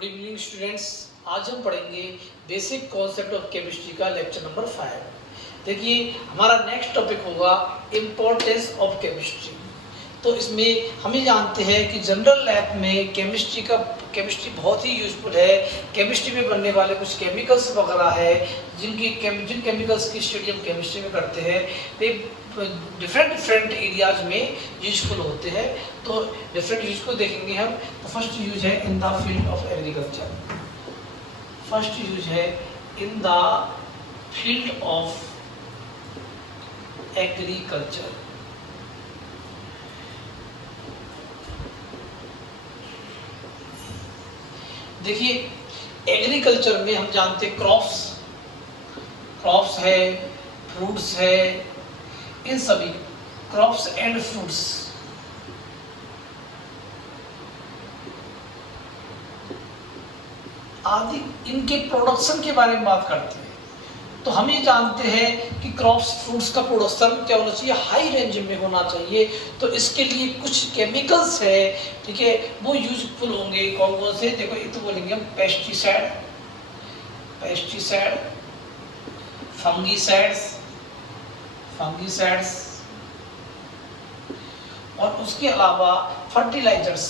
Good evening students. आज हम पढ़ेंगे बेसिक कॉन्सेप्ट ऑफ केमिस्ट्री का लेक्चर नंबर 5। देखिए हमारा नेक्स्ट टॉपिक होगा इम्पोर्टेंस ऑफ केमिस्ट्री। तो इसमें हम ये जानते हैं कि जनरल लैब में केमिस्ट्री बहुत ही यूजफुल है। केमिस्ट्री में बनने वाले कुछ केमिकल्स वगैरह है जिन केमिकल्स की स्टडी हम केमिस्ट्री में करते हैं वे डिफरेंट एरियाज में यूजफुल होते हैं। तो डिफरेंट यूज को देखेंगे हम। तो फर्स्ट यूज है in the field of agriculture. First use है in the field of agriculture. देखिए एग्रीकल्चर में हम जानते हैं क्रॉप्स है, फ्रूट्स है, इन सभी क्रॉप्स एंड फ्रूट्स आदि इनके प्रोडक्शन के बारे में बात करते हैं। तो हम ये जानते हैं कि क्रॉप्स फ्रूट्स का प्रोडक्शन क्या होना चाहिए, हाई रेंज में होना चाहिए। तो इसके लिए कुछ केमिकल्स है, ठीक है, वो यूजफुल होंगे। कौन कौन से, देखो ये तो बोलेंगे हम पेस्टिसाइड, फंगीसाइड्स और उसके अलावा फर्टिलाइजर्स।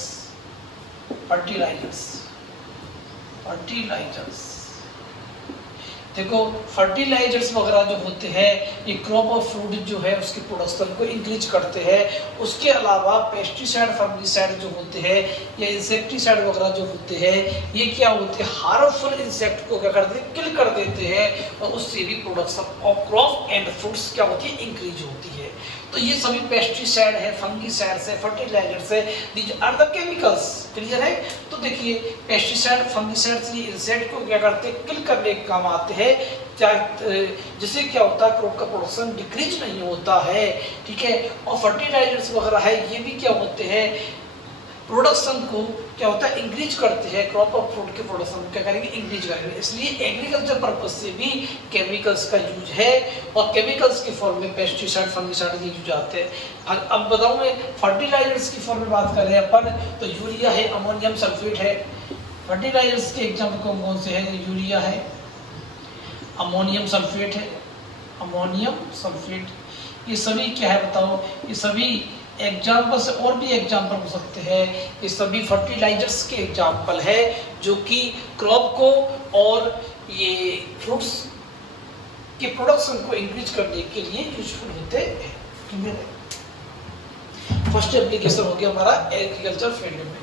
देखो फर्टिलाइजर्स वगैरह जो होते हैं ये क्रॉप और फ्रूट जो है उसके प्रोडक्शन को इंक्रीज करते हैं। उसके अलावा पेस्टिसाइड, फंगीसाइड जो होते हैं या इंसेक्टिसाइड वगैरह जो होते हैं ये क्या होते हैं, हार्मफुल इंसेक्ट को क्या करते हैं, किल कर देते हैं और उससे भी production of crop and fruits क्या होती है, इंक्रीज होती है। तो ये सभी पेस्टिसाइड है, फंगीसाइड्स है, फर्टिलाइजर्स है, these are the chemicals. Clear है। तो देखिए पेस्टिसाइड, फंगीसाइड्स ये इंसेक्ट को क्या करते हैं, किल करने के काम आते हैं, जिससे क्या होता है, क्रॉप का प्रोडक्शन डिक्रीज नहीं होता है, ठीक है। और फर्टिलाइजर्स वगैरह है ये भी क्या होते हैं, प्रोडक्शन को क्या होता है, इंक्रीज करते हैं। क्रॉप और फ्रूट के प्रोडक्शन क्या करेंगे, इंक्रीज करेंगे। इसलिए एग्रीकल्चर पर्पज से भी केमिकल्स का यूज है और केमिकल्स के फॉर्म में पेस्टिसाइड, फंगीसाइड ये यूज आते हैं। अब बताऊं मैं फर्टिलाइजर्स की फॉर्म में बात करें अपन तो यूरिया है, अमोनियम सल्फेट है। फर्टिलाइजर्स के एग्जाम्पल कौन कौन से हैं, यूरिया है, अमोनियम सल्फेट है, ये सभी क्या है बताओ, ये सभी एग्जाम्पल से और भी एग्जाम्पल हो सकते हैं। ये सभी फर्टिलाइजर्स के एग्जाम्पल है जो कि क्रॉप को और ये फ्रूट्स के प्रोडक्शन को इंक्रीज करने के लिए यूजफुल होते हैं। फर्स्ट एप्लीकेशन हो गया हमारा एग्रीकल्चर फील्ड में।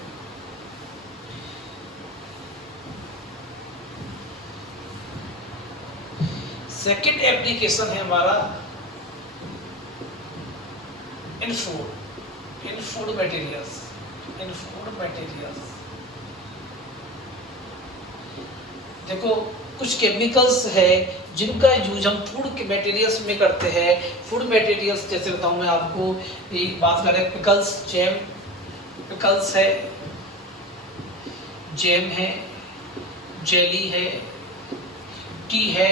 सेकेंड एप्लीकेशन है हमारा इन फूड मटेरियल्स। देखो कुछ केमिकल्स है जिनका यूज हम फूड के मटेरियल्स में करते हैं। फूड मटेरियल्स जैसे बताऊं मैं आपको, एक बात करें पिकल्स है, जैम है, जेली है, टी है,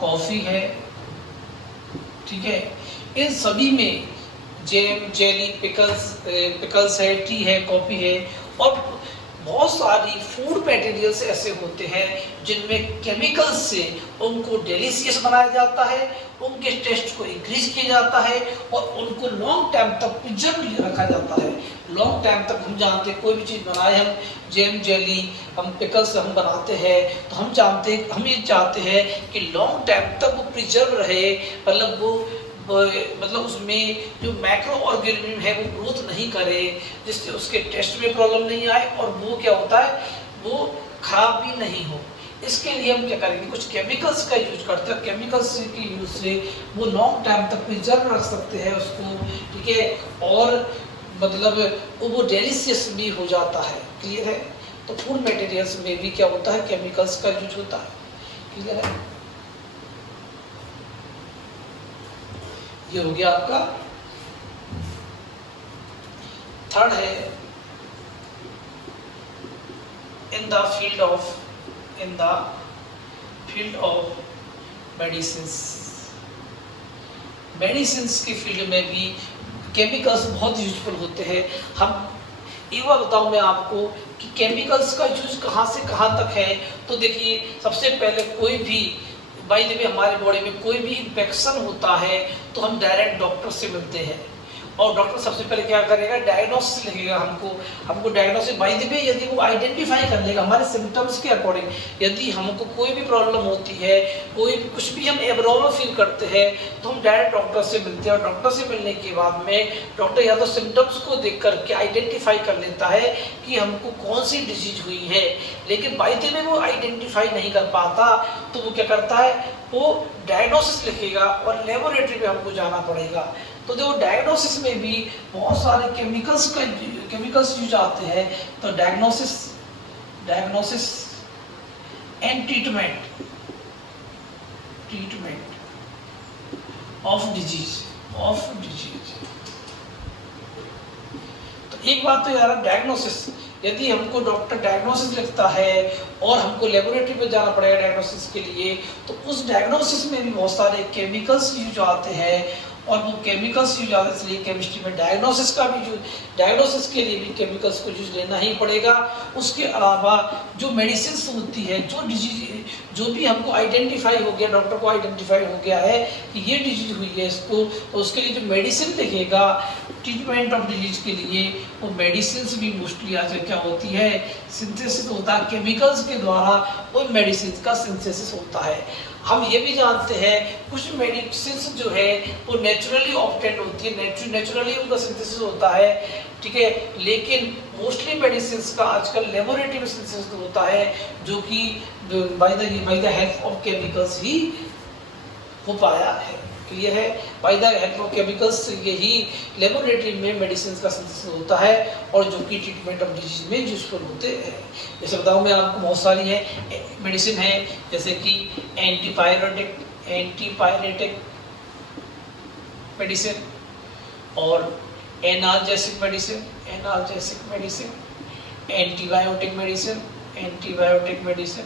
कॉफी है, ठीक है। इन सभी में जैम, जेली, पिकल्स है, टी है, कॉफी है और बहुत सारी फूड मटेरियल्स ऐसे होते हैं जिनमें केमिकल्स से उनको डेलिशियस बनाया जाता है, उनके टेस्ट को इंक्रीज किया जाता है और उनको लॉन्ग टाइम तक प्रिजर्व रखा जाता है। लॉन्ग टाइम तक हम जानते हैं कोई भी चीज़ बनाए हम, जैम, जेली, हम पिकल्स हम बनाते हैं तो हम ये चाहते हैं कि लॉन्ग टाइम तक वो प्रिजर्व रहे, मतलब उसमें जो मैक्रो ऑर्गेनिज्म है वो ग्रोथ नहीं करे, जिससे उसके टेस्ट में प्रॉब्लम नहीं आए और वो क्या होता है, वो खराब भी नहीं हो। इसके लिए हम क्या करेंगे, कुछ केमिकल्स का यूज करते हैं। केमिकल्स के यूज से वो लॉन्ग टाइम तक प्रिजर्व रख सकते हैं उसको, ठीक है, और मतलब वो डेलिशियस भी हो जाता है। क्लियर है। तो फूड मटेरियल्स में भी क्या होता है, केमिकल्स का यूज होता है। क्लियर है। ये हो गया आपका। थर्ड है in the field of medicines के फील्ड में भी केमिकल्स बहुत यूजफुल होते हैं। हम एक बार बताऊं मैं आपको कि केमिकल्स का यूज कहाँ से कहाँ तक है। तो देखिए, सबसे पहले कोई भी बाय द वे हमारे बॉडी में कोई भी इन्फेक्शन होता है तो हम डायरेक्ट डॉक्टर से मिलते हैं, और डॉक्टर सबसे पहले क्या करेगा, डायग्नोसिस लिखेगा हमको डायग्नोसिस बाय द वे यदि वो आइडेंटिफाई कर लेगा हमारे सिम्टम्स के अकॉर्डिंग। यदि हमको कोई भी प्रॉब्लम होती है, कोई भी कुछ भी हम एब्नॉर्मल फील करते हैं, तो हम डायरेक्ट डॉक्टर से मिलते हैं, और डॉक्टर से मिलने के बाद में डॉक्टर या तो सिम्टम्स को देख करके आइडेंटिफाई कर लेता है कि हमको कौन सी डिजीज हुई है। लेकिन बाय द वे वो आइडेंटिफाई नहीं कर पाता तो वो क्या करता है, वो डायग्नोसिस लिखेगा और लेबोरेटरी में हमको जाना पड़ेगा। तो देखो, डायग्नोसिस में भी बहुत सारे केमिकल्स यूज आते हैं। तो diagnosis and treatment of disease. तो एक बात तो यार, डायग्नोसिस, यदि हमको डॉक्टर डायग्नोसिस लिखता है और हमको लेबोरेटरी में जाना पड़ेगा डायग्नोसिस के लिए, तो उस डायग्नोसिस में भी बहुत सारे केमिकल्स यूज आते हैं, और वो केमिकल्स यूज आते हैं। इसलिए केमिस्ट्री में डायग्नोसिस के लिए भी केमिकल्स को यूज लेना ही पड़ेगा। उसके अलावा जो मेडिसिन होती है, जो भी हमको आइडेंटिफाई हो गया, डॉक्टर को आइडेंटिफाई हो गया है कि ये डिजीज हुई है इसको, तो उसके लिए जो मेडिसिन लिखेगा ट्रीटमेंट ऑफ डिजीज के लिए, वो मेडिसिन भी मोस्टली आज क्या होती है, सिंथेसिस होता है केमिकल्स के द्वारा, वो मेडिसिन का सिंथेसिस होता है। हम ये भी जानते हैं कुछ मेडिसिन जो है वो नेचुरली ऑब्टेन होती है, नेचुरली उनका सिंथेसिस होता है, ठीक है। लेकिन मोस्टली मेडिसिन का आजकल लेबोरेटरी में सिंथेसिस होता है, जो कि by the help of chemicals ही हो पाया है। क्लियर है, by the help of chemicals से ही लेबोरेटरी में मेडिसिन का सिंथेसिस होता है, और जो कि ट्रीटमेंट ऑफ डिजीज में यूजफुल होते हैं। जैसे बताऊँ मैं आपको, बहुत सारी है मेडिसिन है, जैसे कि एंटीपायरेटिक मेडिसिन और एनाल्जेसिक मेडिसिन, एंटीबायोटिक मेडिसिन,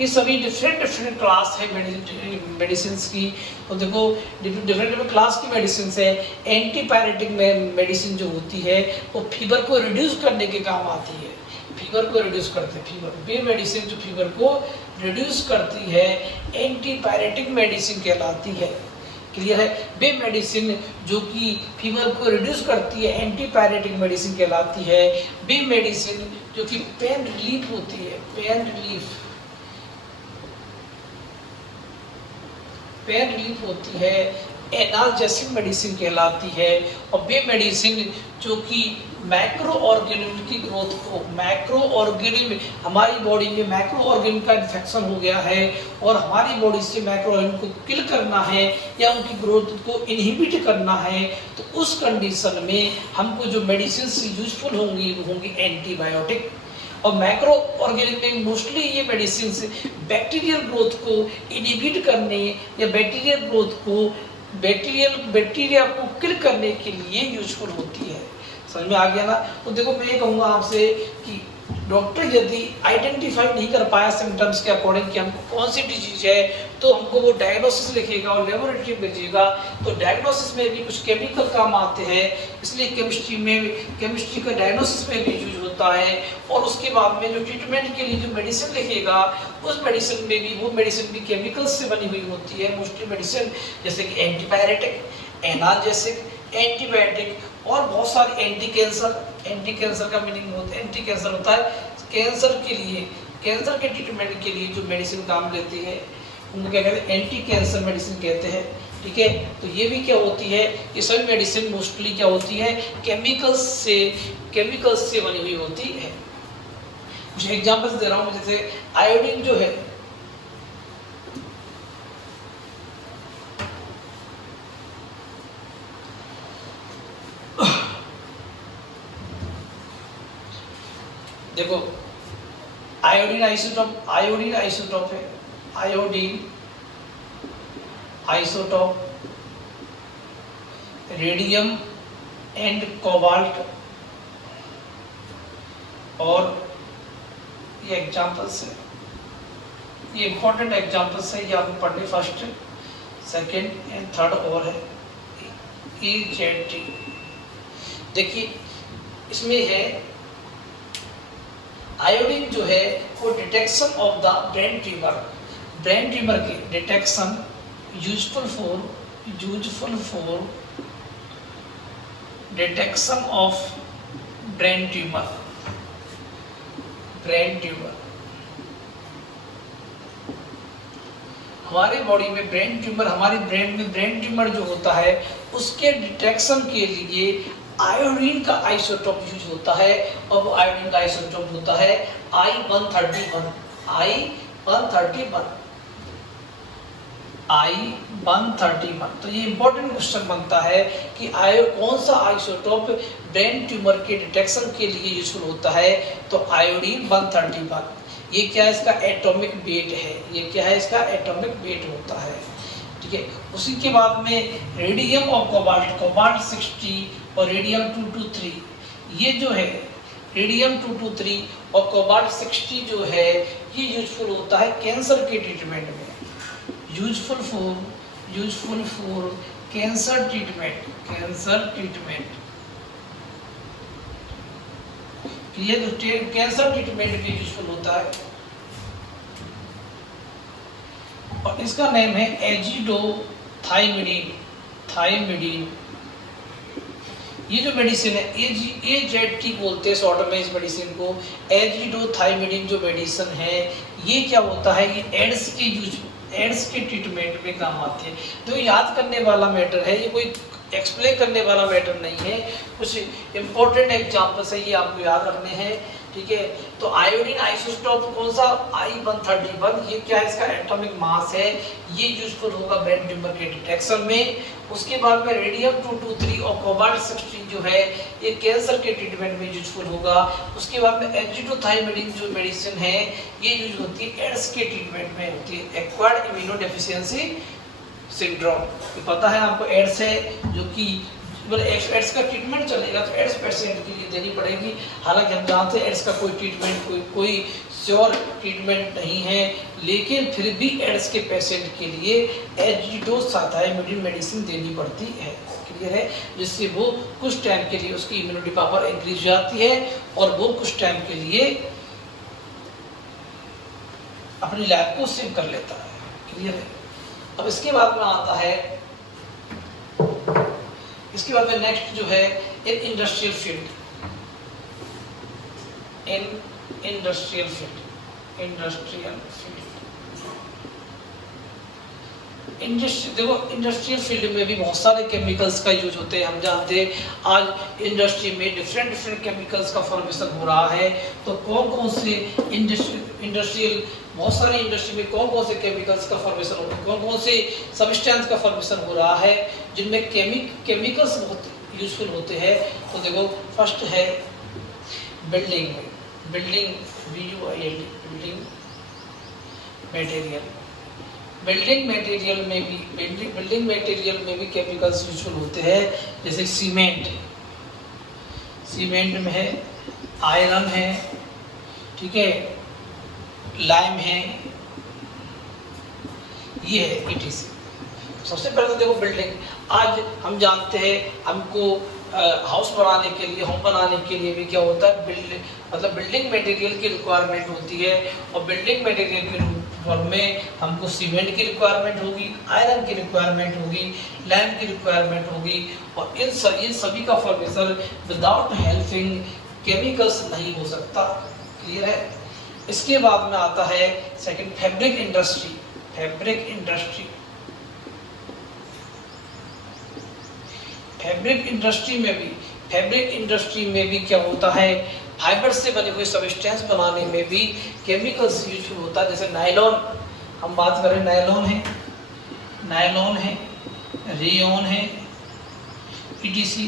ये सभी डिफरेंट क्लास है मेडिसिन की। तो देखो, डिफरेंट क्लास की मेडिसिन है। एंटीपायरेटिक मेडिसिन जो होती है वो फीवर को रिड्यूस करने के काम आती है, बे मेडिसिन जो फीवर को रिड्यूस करती है एंटीपायरेटिक मेडिसिन कहलाती है। क्लियर है, बे मेडिसिन जो कि फीवर को रिड्यूस करती है एंटीपायरेटिक मेडिसिन कहलाती है। बे मेडिसिन जो कि पेन रिलीफ होती है, पेन रिलीफ होती है, एनाल्जेसिक मेडिसिन कहलाती है। और बे मेडिसिन जो कि मैक्रो ऑर्गेनिज्म की ग्रोथ को, हमारी बॉडी में मैक्रो ऑर्गेनिज्म का इन्फेक्शन हो गया है और हमारी बॉडी से मैक्रो ऑर्गेनिज्म को किल करना है या उनकी ग्रोथ को इनहिबिट करना है, तो उस कंडीशन में हमको जो मेडिसिन यूजफुल होंगी वो होंगी एंटीबायोटिक। और मैक्रो ऑर्गेनिज्म में मोस्टली ये मेडिसिन बैक्टीरियल ग्रोथ को इनहिबिट करने या बैक्टीरिया को किल करने के लिए यूजफुल होती है। समझ में आ गया ना। तो देखो, मैं ये कहूँगा आपसे कि डॉक्टर यदि आइडेंटिफाई नहीं कर पाया सिम्टम्स के अकॉर्डिंग कि हमको कौन सी डिजीज है, तो हमको वो डायग्नोसिस लिखेगा और लेबोरेटरी भेजेगा। तो डायग्नोसिस में भी कुछ केमिकल काम आते हैं, इसलिए केमिस्ट्री का डायग्नोसिस में भी यूज होता है। और उसके बाद में जो ट्रीटमेंट के लिए जो मेडिसिन लिखेगा, उस मेडिसिन में भी वो मेडिसिन भी केमिकल्स से बनी हुई होती है मोस्टली मेडिसिन, जैसे कि एंटीपायरेटिक, एनाल्जेसिक, एंटीबायोटिक और बहुत सारी एंटी कैंसर का मीनिंग होता है, एंटी कैंसर होता है कैंसर के ट्रीटमेंट के लिए जो मेडिसिन काम लेती है उनको क्या कहते हैं, एंटी कैंसर मेडिसिन कहते हैं। ठीक है, तो ये भी क्या होती है, ये सभी मेडिसिन मोस्टली क्या होती है, केमिकल्स से बनी हुई होती है। जो एग्जांपल्स दे रहा हूँ, जैसे आयोडीन जो है, देखो आयोडीन आइसोटोप है, रेडियम एंड कोबाल्ट, और ये एग्जांपल्स है, ये इंपॉर्टेंट एग्जांपल्स है, ये आपको पढ़ने फर्स्ट, सेकंड एंड थर्ड और है EZT। देखिए इसमें है आयोडीन जो है वो detection of the brain tumour के detection useful for detection of brain tumour हमारे बॉडी में ब्रेन ट्यूमर, हमारे ब्रेन में ब्रेन ट्यूमर जो होता है उसके डिटेक्शन के लिए आयोडीन का आइसोटोप यूज होता है, और वो आयोडीन का आइसोटोप होता है I-131। तो ये इंपॉर्टेंट क्वेश्चन बनता है कि कौन सा आइसोटोप ब्रेन ट्यूमर के डिटेक्शन के लिए यूजफुल होता है, तो आयोडीन 131। ये क्या है, इसका एटॉमिक वेट है, ये क्या है, इसका एटॉमिक वेट होता है, ठीक है। उसी के बाद में रेडियम और कोबाल्ट 60 और रेडियम 223, ये जो है रेडियम 223 और कोबाल्ट 60 जो है ये यूजफुल होता है कैंसर के ट्रीटमेंट में, यूजफुल फॉर कैंसर ट्रीटमेंट। ये जो कैंसर ट्रीटमेंट में यूजफुल होता है, और इसका नेम है थाइमिडीन। ये जो मेडिसिन है AZT बोलते हैं शॉर्ट में इस मेडिसिन को, एजिडोथाइमिडीन जो मेडिसिन है ये क्या होता है, ये एड्स के ट्रीटमेंट में काम आती है। तो याद करने वाला मैटर है, ये कोई एक्सप्लेन करने वाला मैटर नहीं है, कुछ इंपॉर्टेंट एग्जाम्पल्स है ये आपको याद रखने हैं, ठीक है। तो आयोडीन आइसोटोप कौन सा, I-131, ये क्या है, इसका एटॉमिक मास है, ये यूजफुल होगा ब्रेन ट्यूमर के डिटेक्शन में। उसके बाद में रेडियम 223 और कोबाल्ट 60 जो है ये कैंसर के ट्रीटमेंट में यूजफुल होगा। उसके बाद में एजिडोथाइमिडीन जो मेडिसिन है ये यूज होती है एड्स के ट्रीटमेंट में, होती है एक्वायर्ड इम्यूनोडेफिशिएंसी सिंड्रोम। ये पता है आपको, एड्स है जो कि एड्स का ट्रीटमेंट चलेगा तो एड्स पेशेंट के लिए देनी पड़ेगी। हालांकि हम जानते हैं एड्स का कोई ट्रीटमेंट कोई श्योर ट्रीटमेंट नहीं है, लेकिन फिर भी एड्स के पेशेंट के लिए एजिडोथाइमिडीन मेडिसिन देनी पड़ती है, क्लियर है, जिससे वो कुछ टाइम के लिए उसकी इम्यूनिटी पावर इंक्रीज हो जाती है और वो कुछ टाइम के लिए अपनी लाइफ को सेव कर लेता है, क्लियर है। अब इसके बाद में आता है, इसके बाद में नेक्स्ट जो है इंडस्ट्रियल फील्ड। देखो इंडस्ट्रियल फील्ड में भी बहुत सारे केमिकल्स का यूज होते हैं। हम जानते हैं आज इंडस्ट्री में डिफरेंट केमिकल्स का फॉर्मेशन हो रहा है। तो कौन से इंडस्ट्रियल बहुत सारे इंडस्ट्री में कौन से केमिकल्स का फॉर्मेशन हो रहा है, कौन से सब्सटेंस का फॉर्मेशन हो रहा है जिनमें केमिकल्स बहुत यूजफुल होते हैं। तो देखो फर्स्ट है बिल्डिंग मटेरियल में भी केमिकल्स यूजफुल होते हैं। जैसे सीमेंट में है, आयरन है, ठीक है, लाइम है, ये है ETC। सबसे पहले तो देखो बिल्डिंग, आज हम जानते हैं हमको हाउस बनाने के लिए, होम बनाने के लिए भी क्या होता है, बिल्डिंग मटेरियल की रिक्वायरमेंट होती है। और बिल्डिंग मटेरियल के फॉर्म में हमको सीमेंट की रिक्वायरमेंट होगी, आयरन की रिक्वायरमेंट होगी, लैम्प की रिक्वायरमेंट होगी। और इन सभी का फॉर्मेशन विदाउट हेल्पिंग केमिकल्स नहीं हो सकता, क्लियर है। इसके बाद में आता है second fabric industry. Fabric industry में भी क्या होता है, फाइबर से बने हुए सब्सटेंस बनाने में भी केमिकल्स यूज होता है। जैसे नायलॉन, हम बात करें नायलॉन है, रेयॉन है, ETC,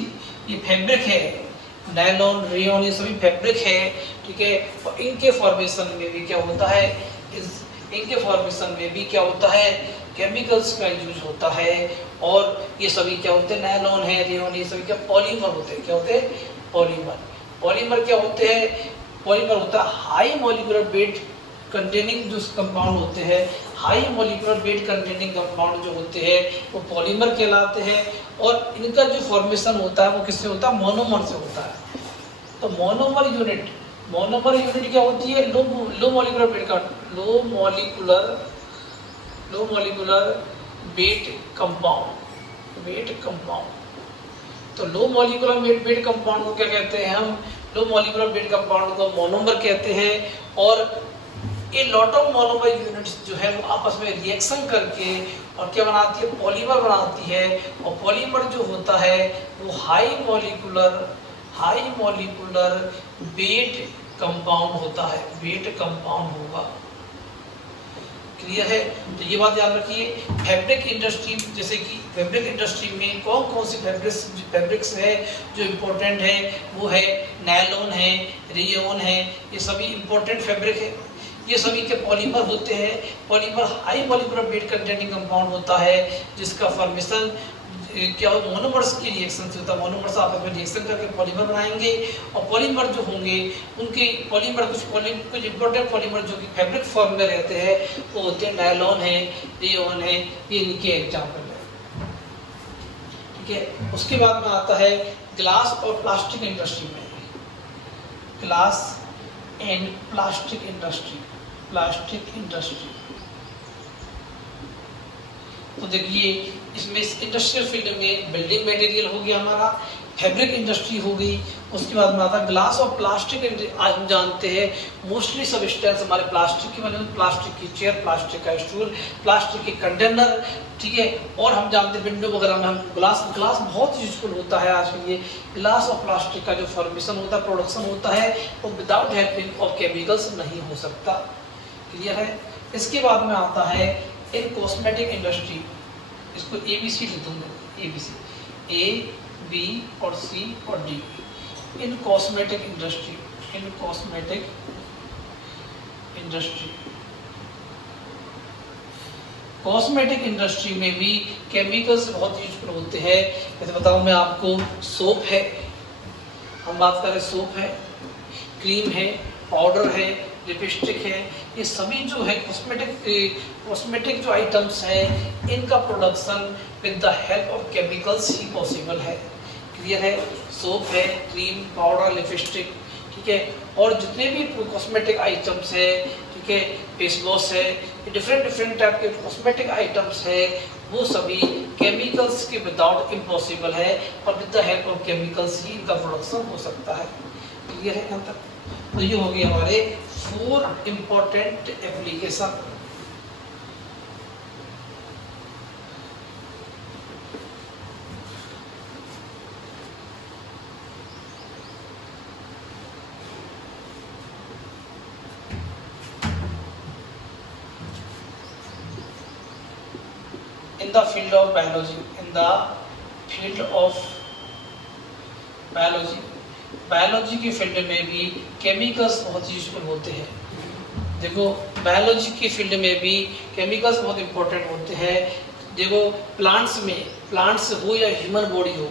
ये फैब्रिक है। नायलॉन, रेयॉन, ये सभी फैब्रिक है, ठीक है। और इनके फॉर्मेशन में भी क्या होता है, केमिकल्स का यूज होता है। और ये सभी क्या होते हैं, नायलॉन है, रेयॉन, ये सभी क्या पॉलीमर होते हैं। क्या होते हैं, पॉलीमर क्या होते हैं, पॉलीमर होता है हाई मॉलिक्यूलर वेट कंटेनिंग जो कंपाउंड होते हैं, high molecular weight containing compound जो होते हैं वो पॉलीमर कहलाते हैं। और इनका जो फॉर्मेशन होता है वो किससे होता है, मोनोमर से होता है। तो मोनोमर मोनोमर यूनिट क्या होती है? लो मॉलिक्यूलर वेट का लो मॉलिक्यूलर वेट कंपाउंड। तो लो मॉलिक्यूलर वेट कंपाउंड को क्या कहते हैं हम? लो मॉलिक्यूलर वेट कंपाउंड को मोनोमर कहते हैं। और ये लॉट ऑफ मोनोमर यूनिट्स जो है वो आपस में रिएक्शन करके और क्या बनाती है? पॉलीमर बनाती है। और पॉलीमर जो होता है वो हाई मॉलिक्यूलर वेट कंपाउंड होता है, वेट कंपाउंड होगा। क्लियर है? तो ये बात याद रखिए। फैब्रिक इंडस्ट्री, जैसे कि फैब्रिक इंडस्ट्री में कौन कौन सी फैब्रिक्स है जो इम्पोर्टेंट है? वो है नायलॉन है, रेयॉन है, ये सभी इम्पोर्टेंट फैब्रिक है। ये सभी के पॉलीमर होते हैं। Polymer high molecular weight containing compound होता है जिसका फॉर्मेशन क्या हो? मोनोमर्स की रिएक्शन से होता है। मोनोमर्स आपस में रिएक्शन करके पॉलीमर बनाएंगे और पॉलीमर जो होंगे उनके पॉलीमर कुछ इंपॉर्टेंट पॉलीमर जो कि फैब्रिक फॉर्म में रहते हैं वो होते हैं नायलॉन है, रेयॉन है, ये इनके एग्जाम्पल है। ठीक है। उसके बाद में आता है ग्लास और प्लास्टिक इंडस्ट्री में। Glass and plastic industry. तो देखिए इसमें इंडस्ट्रियल फील्ड में बिल्डिंग मटेरियल हो गया हमारा, फैब्रिक इंडस्ट्री हो गई। उसके बाद में आता है ग्लास और प्लास्टिक। आज हम जानते हैं मोस्टली सब्सटेंस हमारे प्लास्टिक की बने, प्लास्टिक की चेयर, प्लास्टिक का स्टूल, प्लास्टिक के कंटेनर। ठीक है। और हम जानते हैं विंडो वगैरह में हम ग्लास बहुत यूजफुल होता है आज के लिए। ग्लास और प्लास्टिक का जो फॉर्मेशन होता है, प्रोडक्शन होता है, वो विदाउट हेल्पिंग ऑफ केमिकल्स नहीं हो सकता। क्लियर है? इसके बाद में आता है इन कॉस्मेटिक इंडस्ट्री। इसको ABC लिख दूंगा, ABC, A, B और C और D। In cosmetic industry cosmetic industry में भी केमिकल्स बहुत यूजफुल होते हैं। जैसे बताऊँ मैं आपको, सोप है, हम बात करें सोप है, क्रीम है, पाउडर है, लिपस्टिक है, ये सभी जो है कॉस्मेटिक जो आइटम्स हैं इनका production with the help of chemicals he possible है। क्लियर है? सोप है, क्रीम, पाउडर, लिपस्टिक, ठीक है, और जितने भी कॉस्मेटिक आइटम्स है, ठीक है, फेस वॉश है, डिफरेंट टाइप के कॉस्मेटिक आइटम्स है, वो सभी केमिकल्स के विदाउट इम्पॉसिबल है और with the help of chemicals ही इनका प्रोडक्शन हो सकता है। क्लियर है यहाँ तक? तो ये हो गए हमारे 4 important application. in the field of biology के फील्ड में भी केमिकल्स बहुत यूजफुल होते हैं। देखो बायोलॉजी के फील्ड में भी केमिकल्स बहुत इंपॉर्टेंट होते हैं। देखो प्लांट्स हो या ह्यूमन बॉडी हो,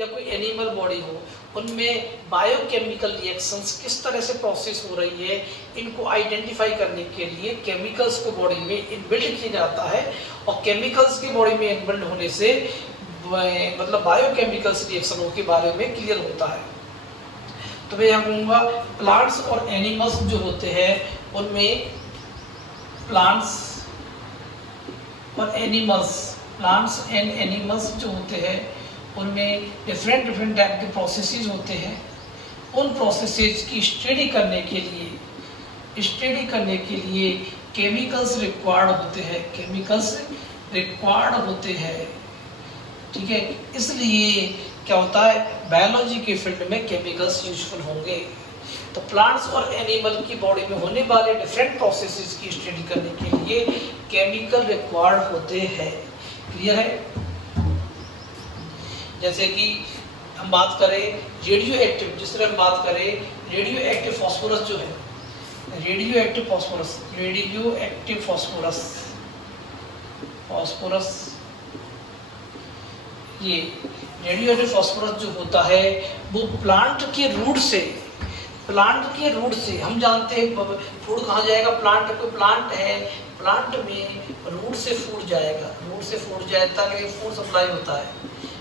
या कोई एनिमल बॉडी हो, उनमें बायोकेमिकल रिएक्शंस किस तरह से प्रोसेस हो रही है, इनको आइडेंटिफाई करने के लिए केमिकल्स को बॉडी में इनबिल्ड किया जाता है। और केमिकल्स की बॉडी में इनबिल्ड होने से मतलब बायोकेमिकल्स रिएक्शनों के बारे में क्लियर होता है। तो मैं यहाँ कहूँगा प्लांट्स और एनिमल्स जो होते हैं उनमें प्लांट्स एंड एनिमल्स जो होते हैं उनमें डिफरेंट टाइप के प्रोसेसेस होते हैं। उन प्रोसेसेस की स्टडी करने के लिए केमिकल्स रिक्वायर्ड होते हैं। ठीक है, इसलिए क्या होता है बायोलॉजी के फील्ड में केमिकल्स यूजफुल होंगे। तो प्लांट्स और एनिमल की बॉडी में होने वाले डिफरेंट प्रोसेसेस की स्टडी करने के लिए केमिकल रिक्वायर्ड होते हैं। क्लियर है? जैसे कि हम बात करें रेडियो एक्टिव, जिस तरह हम बात करें रेडियो एक्टिव फॉस्फोरस जो है, रेडियो एक्टिव ये रेडियो एक्टिव फॉस्फोरस जो होता है वो प्लांट के रूट से हम जानते हैं फूड कहाँ जाएगा, प्लांट है, प्लांट में रूट से फूड जाएगा कि फूड सप्लाई होता है।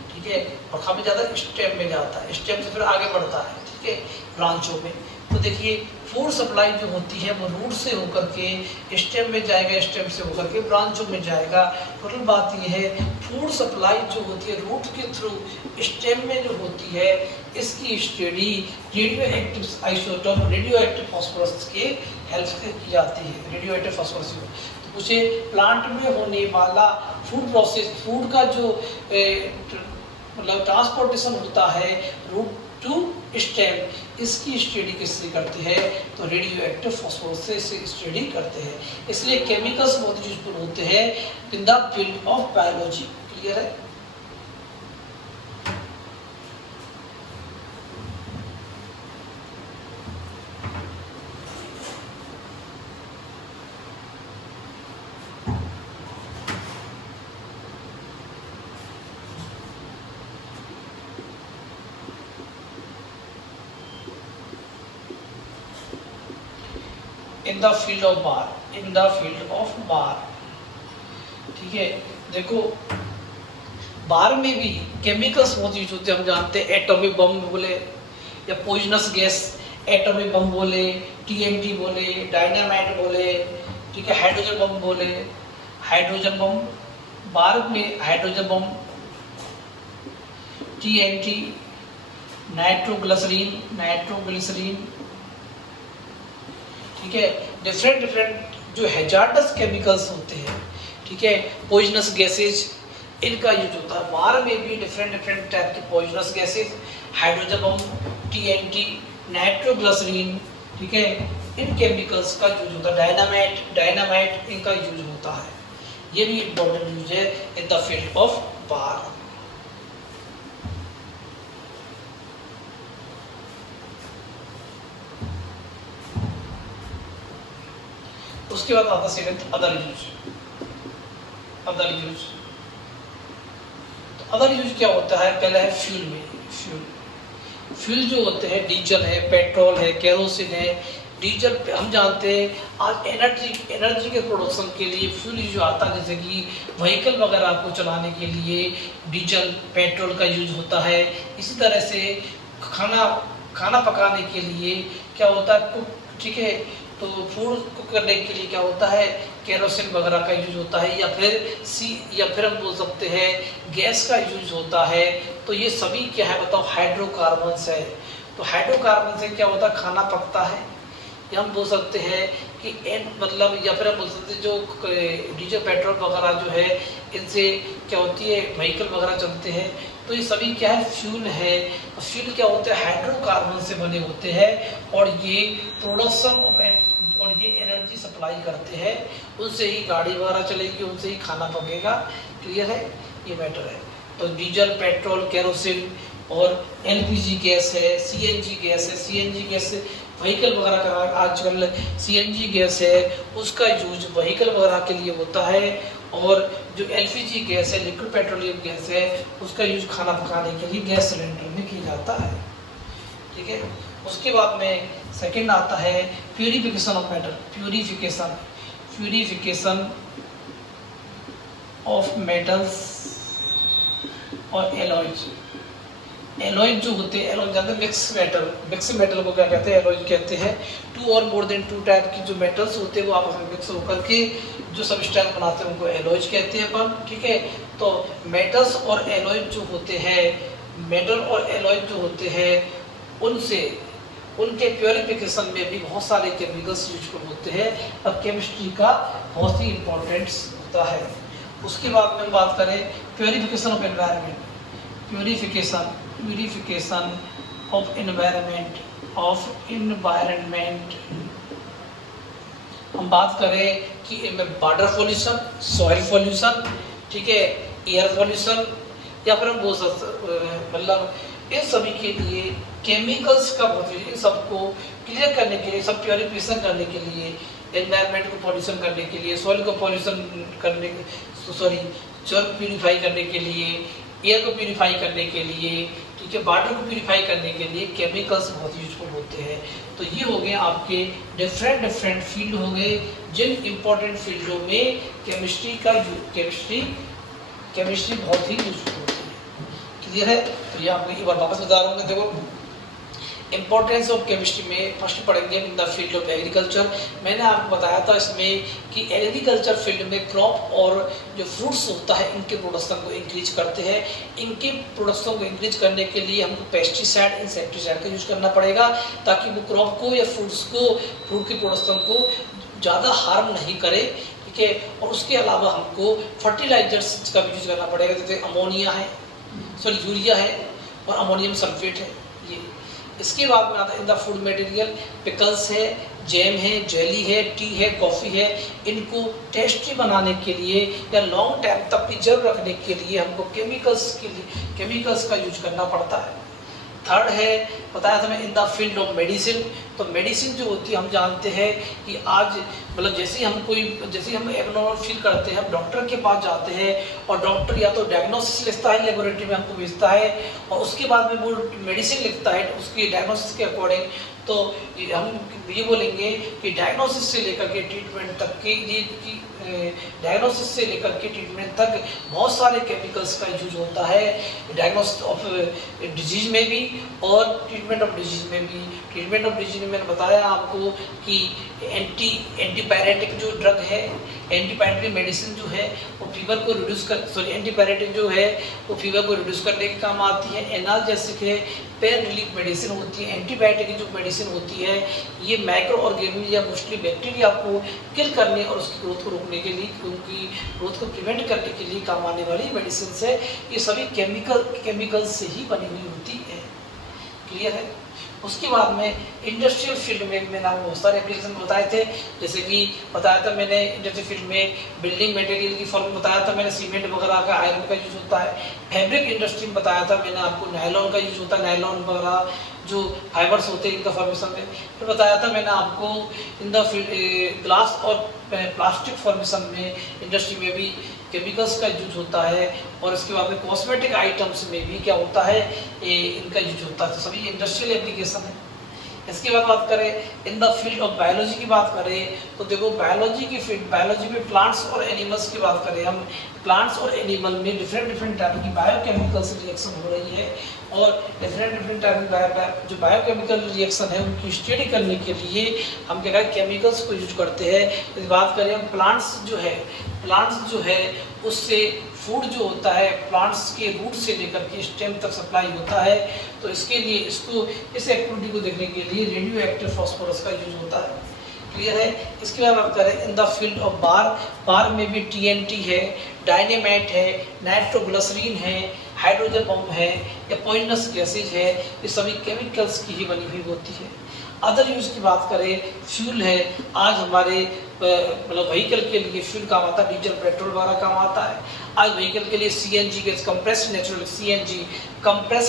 ठीक है, और खाने ज़्यादा स्टेम में जाता है, स्टेम से फिर आगे बढ़ता है। ठीक है, ब्रांचों में। तो देखिए फूड सप्लाई जो होती है वो रूट से होकर के स्टेम में जाएगा, स्टेम से होकर के ब्रांचों में जाएगा। टोटल बात ये है फूड सप्लाई जो होती है रूट के थ्रू स्टेम में जो होती है, इसकी study radio active isotope, radio active phosphorus के हेल्प से की जाती है। रेडियो एक्टिव फास्फोरस तो उसे प्लांट में होने वाला फूड प्रोसेस, फूड का जो मतलब ट्रांसपोर्टेशन होता है रूट टू स्टेम, इसकी स्टडी किससे करते हैं? तो रेडियो एक्टिव फास्फोरस से स्टडी करते हैं। इसलिए केमिकल्स बहुत यूजफुल होते हैं in the field of biology. Clear है? In the field of bar, in the field of bar, ठीक है। देखो बार में भी केमिकल्स बहुत यूज होते हैं, हम जानते हैं एटॉमिक बम बोले या पॉइजनस गैस, एटॉमिक बम बोले, टीएनटी बोले, डायनामाइट बोले, ठीक है, हाइड्रोजन बम बोले, हाइड्रोजन बम, बार में hydrogen bomb, TNT, nitroglycerine, nitroglycerine, ठीक है, डिफरेंट जो हैजार्डस केमिकल्स होते हैं, ठीक है, पॉइजनस गैसेज, इनका यूज होता है। बार में भी डिफरेंट टाइप के poisonous gases, hydrogen bomb, TNT, nitroglycerine, ठीक है, इन केमिकल्स का यूज होता है। डायनामाइट इनका यूज होता है। ये भी इंपॉर्टेंट यूज है इन द फील्ड ऑफ बार। उसके बाद आता second other use. Other use, तो अदर यूज क्या होता है? पहला है फ्यूल में, फ्यूल जो होते हैं डीजल है, पेट्रोल है, केरोसिन है। डीजल हम जानते हैं आज एनर्जी के प्रोडक्शन के लिए फ्यूल यूज आता है, जैसे कि व्हीकल वगैरह को चलाने के लिए डीजल पेट्रोल का यूज होता है। इसी तरह से खाना पकाने के लिए क्या होता है? कुक, ठीक है, तो फूड कुक करने के लिए क्या होता है? केरोसिन वगैरह का यूज होता है, या फिर हम बोल सकते हैं गैस का यूज होता है। तो ये सभी क्या है बताओ? हाइड्रोकार्बन्स है। तो हाइड्रोकार्बन से क्या होता है? खाना पकता है। या हम बोल सकते हैं कि मतलब, या फिर हम बोल सकते हैं जो डीजल पेट्रोल वगैरह जो है, इनसे क्या होती है? व्हीकल वगैरह चलते हैं। तो ये सभी क्या है? फ्यूल है। फ्यूल क्या होते हैं? हाइड्रोकार्बन से बने होते हैं, और ये प्रोडक्शन और ये एनर्जी सप्लाई करते हैं। उनसे ही गाड़ी वगैरह चलेगी, उनसे ही खाना पकेगा। क्लियर है? ये मैटर है। तो डीजल, पेट्रोल, केरोसिन और एलपीजी गैस है, सीएनजी गैस है। सीएनजी गैस व्हीकल वगैरह का आजकल सीएनजी गैस है, उसका यूज व्हीकल वगैरह के लिए होता है। और जो एलपीजी गैस है, लिक्विड पेट्रोलियम गैस है, उसका यूज खाना पकाने के लिए गैस सिलेंडर में किया जाता है। ठीक है। उसके बाद में सेकंड आता है purification of metal. Purification of metals और एलॉयज। एलॉयज जो होते हैं, एलॉय जानते हैं, मिक्स मेटल को क्या कहते हैं? एलॉय कहते हैं। टू और मोर देन टू टाइप की जो मेटल्स होते हैं वो आपस में मिक्स होकर के जो सबस्टेंस बनाते हैं उनको एलॉयज कहते हैं अपन। ठीक है। तो मेटल्स और एलॉयज जो होते हैं, मेटल और एलॉयज जो होते हैं, उनके प्योरिफिकेशन में भी बहुत सारे केमिकल्स यूजफुल होते हैं। अब केमिस्ट्री का बहुत ही इम्पोर्टेंस होता है। उसके बाद में हम बात करें purification of environment. Purification of environment हम बात करें कि इनमें वाटर पॉल्यूशन, सॉइल पॉल्यूशन, ठीक है, एयर पॉल्यूशन, या फिर हम बोल सकते मतलब इन सभी के लिए केमिकल्स का बहुत, इन सबको क्लियर करने के लिए, सब प्योरिफिकेशन करने के लिए, एनवायरनमेंट को पॉल्यूशन करने के लिए, सॉइल को पॉल्यूशन करने, सॉइल प्यूरिफाई करने के लिए, एयर को प्यूरिफाई करने के लिए, ठीक है, वाटर को प्यूरिफाई करने के लिए केमिकल्स बहुत यूजफुल होते हैं। तो ये हो गए आपके डिफरेंट फील्ड हो गए, जिन इम्पोर्टेंट फील्डों में केमिस्ट्री बहुत ही यूजफुल होती है। क्लियर है? तो ये आपको एक बार वापस बता रहा हूँ। देखो इंपॉर्टेंस ऑफ केमिस्ट्री में फर्स्ट पढ़ेंगे इन द फील्ड ऑफ एग्रीकल्चर। मैंने आपको बताया था इसमें कि एग्रीकल्चर फील्ड में क्रॉप और जो फ्रूट्स होता है इनके प्रोडक्शन को इंक्रीज करते हैं। इनके प्रोडक्शन को इंक्रीज करने के लिए हमको पेस्टिसाइड इंसेक्टिसाइड का यूज करना पड़ेगा ताकि वो क्रॉप को या फ्रूट्स को, फ्रूट की प्रोडक्शन को ज़्यादा हार्म नहीं करे, ठीक है। और उसके अलावा हमको फर्टिलाइजर्स का भी यूज करना पड़ेगा, जैसे अमोनिया है, सॉरी यूरिया है और अमोनियम सल्फेट है ये। इसके बाद में आता है in the food material, pickles है, जैम है, जेली है, टी है, कॉफ़ी है। इनको टेस्टी बनाने के लिए या लॉन्ग टाइम तक प्रिजर्व रखने के लिए हमको केमिकल्स का यूज करना पड़ता है। थर्ड है, बताया था मैं इन द फील्ड ऑफ मेडिसिन। तो मेडिसिन जो होती है हम जानते हैं कि आज मतलब जैसे हम एबनॉर्मल फील करते हैं हम डॉक्टर के पास जाते हैं और डॉक्टर या तो डायग्नोसिस लिखता है, लेबोरेटरी में हमको भेजता है और उसके बाद में वो मेडिसिन लिखता है उसकी डायग्नोसिस के अकॉर्डिंग। तो हम ये बोलेंगे कि डायग्नोसिस से लेकर के ट्रीटमेंट तक की डायग्नोसिस से लेकर के ट्रीटमेंट तक बहुत सारे केमिकल्स का यूज होता है, डायग्नोसिस ऑफ डिजीज में भी और ट्रीटमेंट ऑफ डिजीज में भी। ट्रीटमेंट ऑफ डिजीज में मैंने बताया आपको कि एंटीपायरेटिक जो ड्रग है, एंटीपायरेटिक मेडिसिन जो है वो फीवर को रिड्यूस कर एंटीपायरेटिक जो है वो फीवर को रिड्यूस करने के काम आती है। एनाल्जेसिक है, पेन रिलीफ मेडिसिन होती है। एंटीबायोटिक की जो मेडिसिन होती है ये माइक्रो ऑर्गेनिज्म या मोस्टली बैक्टीरिया को किल करने और उसकी ग्रोथ को रोकने के लिए, उनकी ग्रोथ को प्रिवेंट करने के लिए काम आने वाली मेडिसिन है। ये सभी केमिकल से ही बनी हुई होती है। क्लियर है। उसके बाद में इंडस्ट्रियल फील्ड में मैंने आपको बहुत सारे एप्लीकेशन बताए थे, जैसे कि बताया था मैंने इंडस्ट्रियल फील्ड में बिल्डिंग मटेरियल की फॉर्म बताया था मैंने, सीमेंट वगैरह का, आयरन का यूज होता है। फैब्रिक इंडस्ट्री में बताया था मैंने आपको नायलॉन का यूज होता है, नायलॉन वगैरह जो फाइबर्स होते हैं इनका फॉर्मेशन में। फिर बताया था मैंने आपको इन द फील्ड ग्लास और प्लास्टिक फॉर्मेशन में इंडस्ट्री में भी केमिकल्स का यूज होता है। और इसके बाद में कॉस्मेटिक आइटम्स में भी क्या होता है इनका यूज होता है। तो सभी इंडस्ट्रियल एप्लीकेशन है। इसके बाद बात करें इन द फील्ड ऑफ बायोलॉजी की बात करें तो देखो बायोलॉजी की फील्ड, बायोलॉजी में प्लांट्स और एनिमल्स की बात करें हम, प्लांट्स और एनिमल में डिफरेंट टाइप की बायोकेमिकल्स रिएक्शन हो रही है और डिफरेंट टाइप की जो बायोकेमिकल रिएक्शन है उनकी स्टडी करने के लिए हम क्या करें केमिकल्स को यूज करते हैं। इस बात करें हम प्लांट्स जो है उससे फूड जो होता है प्लांट्स के रूट से लेकर के स्टेम तक सप्लाई होता है। तो इसके लिए इस एक्टिविटी को देखने के लिए रेडियो एक्टिव फॉस्फोरस का यूज होता है। क्लियर है। इसके बाद बात करें इन द फील्ड ऑफ बार में भी TNT है, डायनेमाइट है, नाइट्रोग्लिसरीन है, हाइड्रोजन बम है या पॉइजनस गैसेज है, ये सभी केमिकल्स की ही बनी हुई होती है। अदर यूज की बात करें फ्यूल है, आज हमारे मतलब व्हीकल के लिए फ्यूल काम आता है, डीजल पेट्रोल वगैरह काम आता है। आज व्हीकल के लिए CNG gas, compressed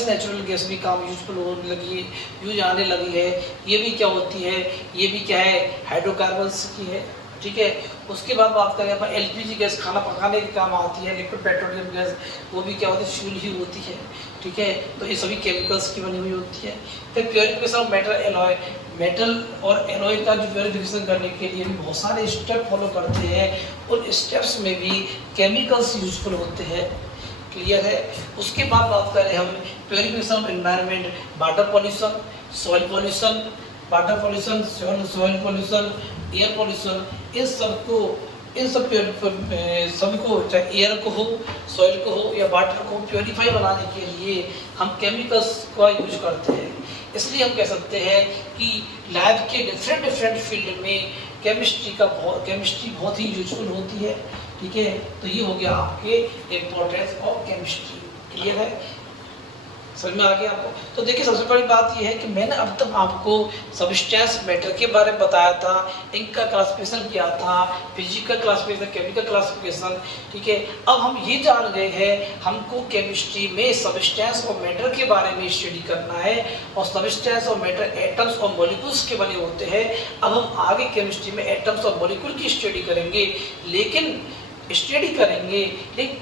natural gas भी काम यूजफुल होने लगी है, यूज आने लगी है। ये भी क्या होती है, ये भी क्या है हाइड्रोकार्बन्स की है, ठीक है। उसके बाद बात करें अपन LPG गैस, खाना पकाने के काम आती है, लिक्विड पेट्रोलियम गैस, वो भी क्या होती है फ्यूल ही होती है, ठीक है। तो ये सभी केमिकल्स की बनी हुई होती है। फिर प्योरिफिकेशन ऑफ मेटल और एलॉय का जो प्योरिफिकेशन करने के लिए भी बहुत सारे स्टेप फॉलो करते हैं, उन स्टेप्स में भी केमिकल्स यूजफुल होते हैं। क्लियर है। उसके बाद बात करें हम purification of environment, water pollution, soil pollution, water pollution, soil pollution, air pollution, इन सब को चाहे एयर को हो, सॉइल को हो या वाटर को प्योरीफाई बनाने के लिए हम केमिकल्स का यूज करते हैं। इसलिए हम कह सकते हैं कि लैब के डिफरेंट फील्ड में केमिस्ट्री बहुत ही यूजफुल होती है, ठीक है। तो ये हो गया आपके इम्पोर्टेंस ऑफ केमिस्ट्री। क्लियर है, समझ में आ गया आपको। तो देखिए सबसे बड़ी बात यह है कि मैंने अब तक आपको सब्सटेंस मैटर के बारे में बताया था, इनका क्लासिफिकेशन किया था, फिजिकल क्लासिफिकेशन, केमिकल क्लासिफिकेशन, ठीक है। अब हम ये जान गए हैं हमको केमिस्ट्री में सब्सटेंस और मैटर के बारे में स्टडी करना है और सब्सटेंस और मैटर एटम्स और मॉलिक्यूल्स के बने होते हैं। अब हम आगे केमिस्ट्री में एटम्स और मॉलिक्यूल की स्टडी करेंगे, लेकिन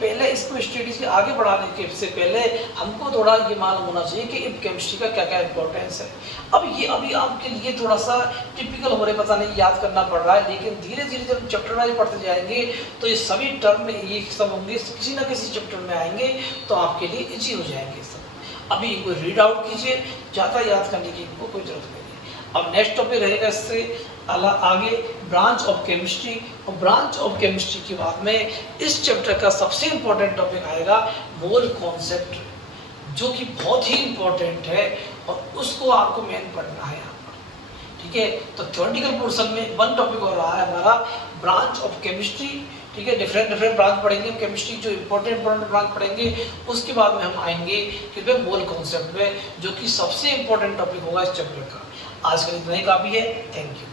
पहले इसको स्टडीज के आगे बढ़ाने से पहले हमको थोड़ा ये मालूम होना चाहिए कि केमिस्ट्री का क्या क्या इंपॉर्टेंस है। अब ये अभी आपके लिए थोड़ा सा टिपिकल हो रहा है, पता नहीं याद करना पड़ रहा है, लेकिन धीरे धीरे जब चैप्टर वाइज पढ़ते जाएंगे तो ये सभी टर्म में ये सब होंगे, किसी ना किसी चैप्टर में आएंगे तो आपके लिए इजी हो जाएंगे सब। अभी इनको रीड आउट कीजिए, ज़्यादा याद करने की इनको कोई जरूरत नहीं है। अब नेक्स्ट टॉपिक रहेगा इससे आगे ब्रांच ऑफ केमिस्ट्री, और ब्रांच ऑफ केमिस्ट्री के बाद में इस चैप्टर का सबसे इंपॉर्टेंट टॉपिक आएगा मोल कॉन्सेप्ट, जो कि बहुत ही इंपॉर्टेंट है और उसको आपको मेन पढ़ना है यहाँ पर, ठीक है। तो थ्योरेटिकल पोर्शन में वन टॉपिक हो रहा है हमारा ब्रांच ऑफ केमिस्ट्री, ठीक है। डिफरेंट ब्रांच पढ़ेंगे केमिस्ट्री, जो इंपॉर्टेंट ब्रांच पढ़ेंगे, उसके बाद में हम आएंगे फिर पे मोल कॉन्सेप्ट में, जो कि सबसे इंपॉर्टेंट टॉपिक होगा इस चैप्टर का। आज के लिए इतना ही काफ़ी है। Thank you.